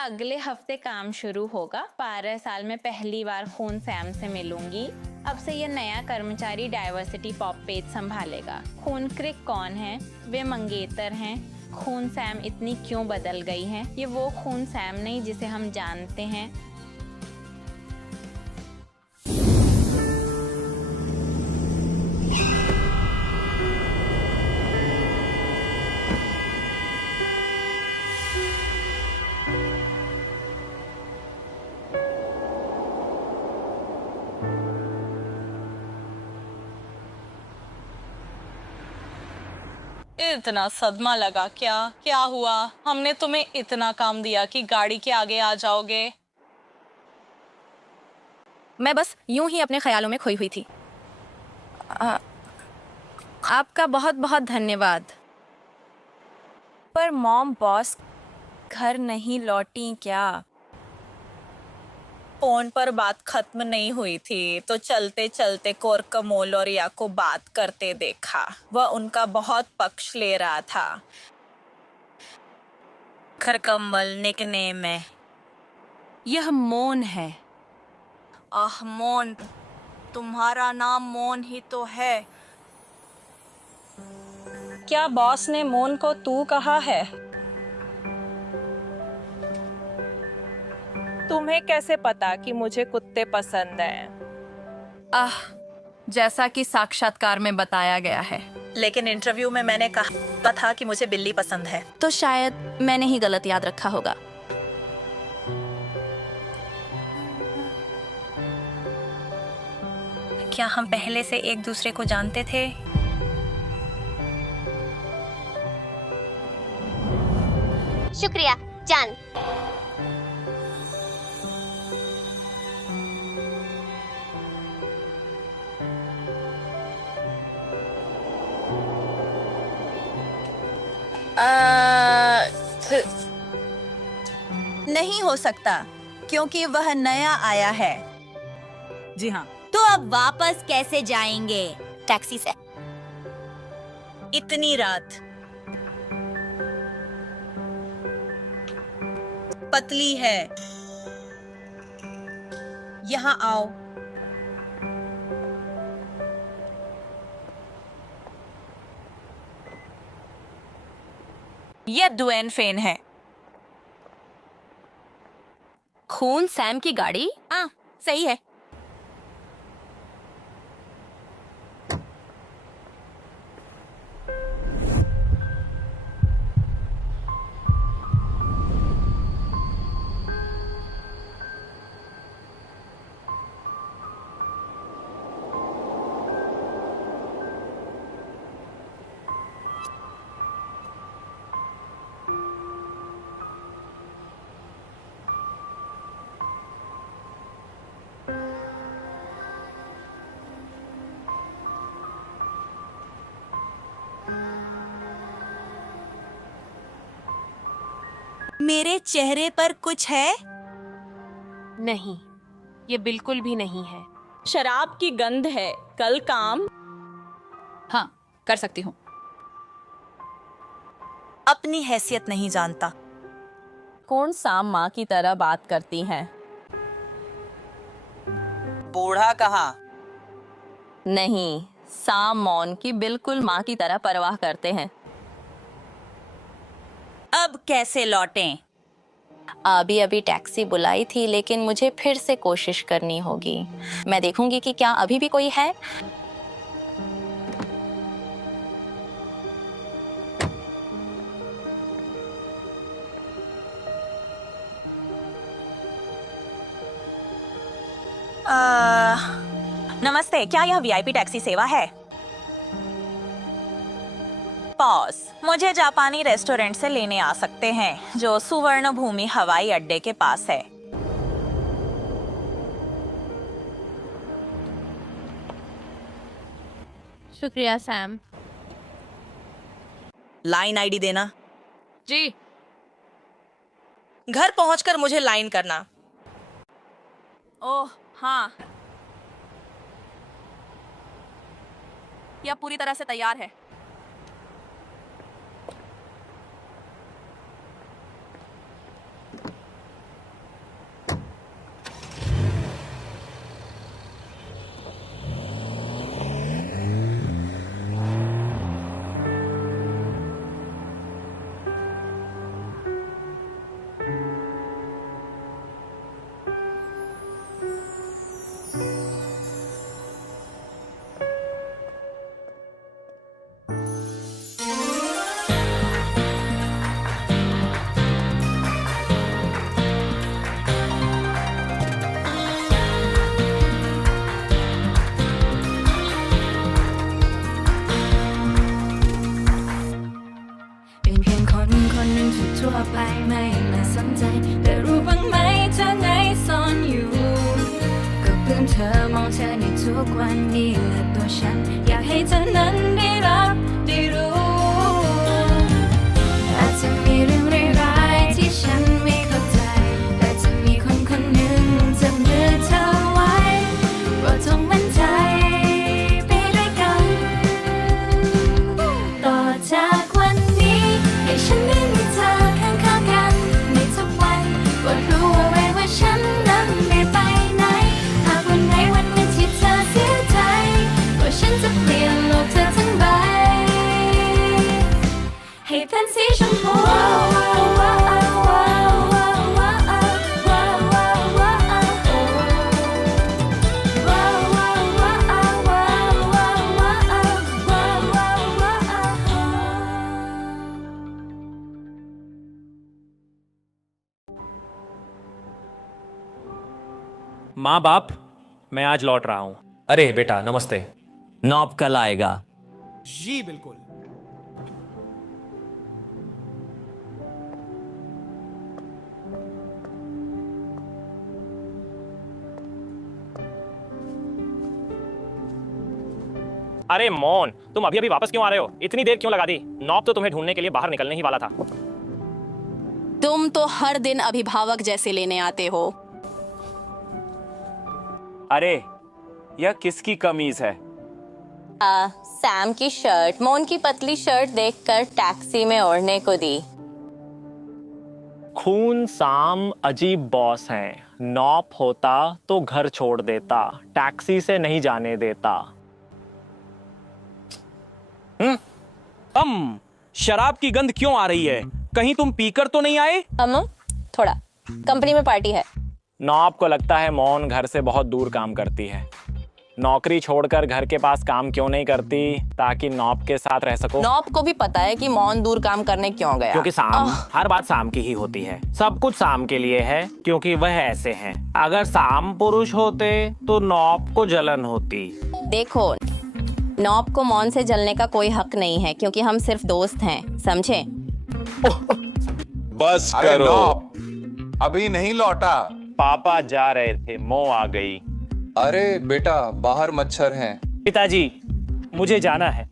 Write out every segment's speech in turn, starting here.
अगले हफ्ते काम शुरू होगा। 12 साल में पहली बार खून सैम से मिलूंगी। अब से ये नया कर्मचारी डाइवर्सिटी पॉप पेज संभालेगा। खून क्रिक कौन है? वे मंगेतर हैं। खून सैम इतनी क्यों बदल गई हैं? ये वो खून सैम नहीं जिसे हम जानते हैं। इतना सदमा लगा। क्या क्या हुआ? हमने तुम्हें इतना काम दिया कि गाड़ी के आगे आ जाओगे। मैं बस यूं ही अपने ख्यालों में खोई हुई थी। आपका बहुत बहुत धन्यवाद। पर मॉम बॉस घर नहीं लौटी क्या? फोन पर बात खत्म नहीं हुई थी तो चलते चलते कोरकमोलोरिया को बात करते देखा। वह उनका बहुत पक्ष ले रहा था। खरकम्बल निकनेम है। यह मोन है। आह मोन, तुम्हारा नाम मोन ही तो है। क्या बॉस ने मोन को तू कहा है? तुम्हें कैसे पता कि मुझे कुत्ते पसंद हैं? जैसा कि साक्षात्कार में बताया गया है। लेकिन इंटरव्यू में मैंने कहा था कि मुझे बिल्ली पसंद है। तो शायद मैंने ही गलत याद रखा होगा। क्या हम पहले से एक दूसरे को जानते थे? शुक्रिया जान। नहीं हो सकता क्योंकि वह नया आया है। जी हाँ। तो अब वापस कैसे जाएंगे? टैक्सी से। इतनी रात। पतली है। यहाँ आओ। यह डुएन फेन है। खून सैम की गाड़ी? हाँ, सही है। मेरे चेहरे पर कुछ है? नहीं, ये बिल्कुल भी नहीं है। शराब की गंध है। कल काम? हाँ, कर सकती हूँ। अपनी हैसियत नहीं जानता। कौन सा माँ की तरह बात करती हैं? बूढ़ा कहा। नहीं, साम मौन की बिल्कुल माँ की तरह परवाह करते हैं। अब कैसे लौटें? अभी अभी टैक्सी बुलाई थी लेकिन मुझे फिर से कोशिश करनी होगी। मैं देखूंगी कि क्या अभी भी कोई है। नमस्ते, क्या यह वीआईपी टैक्सी सेवा है? बॉस, मुझे जापानी रेस्टोरेंट से लेने आ सकते हैं जो सुवर्ण भूमि हवाई अड्डे के पास है। शुक्रिया सैम। लाइन आईडी देना। जी। घर पहुंचकर मुझे लाइन करना। ओह हाँ, यह पूरी तरह से तैयार है। ทุกวันนี้และตัวฉันอยากให้เธอนั้นได้รับได้รู้อาจจะมีเรื่องร้ายๆที่ฉันไม่เข้าใจแต่จะมีคนคนหนึ่งจับมือเธอไว้โปรดจงมั่นใจไปด้วยกันต่อจากวันนี้ให้ฉันได้มีเธอข้างๆกันในทุกวันโปรดรู้เอาไว้ว่าฉันนั้นไม่ไปไหนหากวันไหนวันหนึ่งที่เธอเสียใจว่าฉันจะเปลี่ยนโลกเธอทั้งใบให้เป็นสีชมพูमाँ बाप, मैं आज लौट रहा हूँ। अरे बेटा नमस्ते। नॉब कल आएगा। जी बिल्कुल। अरे मोहन, तुम अभी अभी वापस क्यों आ रहे हो? इतनी देर क्यों लगा दी? नॉब तो तुम्हें ढूंढने के लिए बाहर निकलने ही वाला था। तुम तो हर दिन अभिभावक जैसे लेने आते हो। अरे यह किसकी कमीज है? सैम की शर्ट। मोहन की पतली शर्ट देखकर टैक्सी में ओढ़ने को दी। खून साम अजीब बॉस हैं। नॉप होता तो घर छोड़ देता, टैक्सी से नहीं जाने देता। शराब की गंध क्यों आ रही है? कहीं तुम पीकर तो नहीं आए? हम थोड़ा कंपनी में पार्टी है। नॉप को लगता है मोहन घर से बहुत दूर काम करती है। नौकरी छोड़कर घर के पास काम क्यों नहीं करती ताकि नॉप के साथ रह सको? नॉप को भी पता है कि मोहन दूर काम करने क्यों गया। क्योंकि साम हर बात साम की ही होती है। सब कुछ साम के लिए है क्योंकि वह ऐसे हैं। अगर साम पुरुष होते तो नॉप को जलन होती। देखो, नॉप को मोहन से जलने का कोई हक नहीं है क्योंकि हम सिर्फ दोस्त हैं, समझे? बस करो, अभी नहीं लौटा। पापा जा रहे थे, मो आ गई। अरे बेटा, बाहर मच्छर हैं। पिताजी, मुझे जाना है।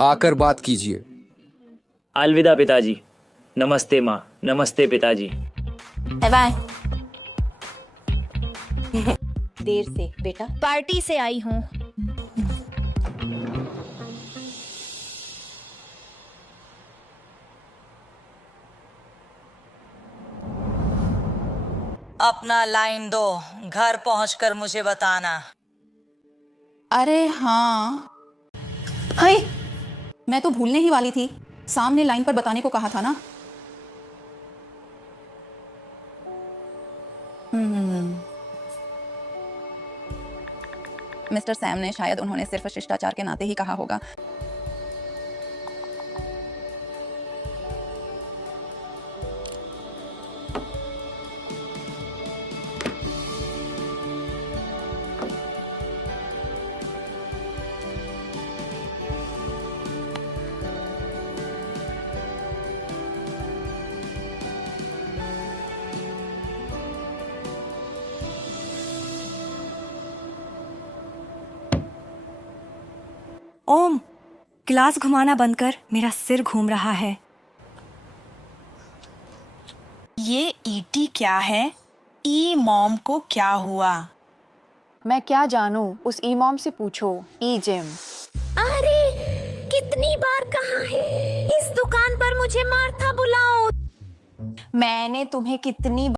आकर बात कीजिए। अलविदा पिताजी। नमस्ते माँ। नमस्ते पिताजी। बाय। देर से बेटा। पार्टी से आई हूँ। अपना लाइन दो, घर पहुंचकर मुझे बताना। अरे हाँ, हाय, मैं तो भूलने ही वाली थी। सामने लाइन पर बताने को कहा था ना। मिस्टर सैम ने शायद उन्होंने सिर्फ शिष्टाचार के नाते ही कहा होगा। ओम, गिलास घुमाना बंद कर, मेरा सिर घूम रहा है। ये ईटी क्या है? ई मॉम को क्या हुआ? मैं क्या जानूं, उस ई मॉम से पूछो। ई जिम। अरे कितनी बार कहा है इस दुकान पर मुझे मार्था बुलाओ। मैंने तुम्हें कितनी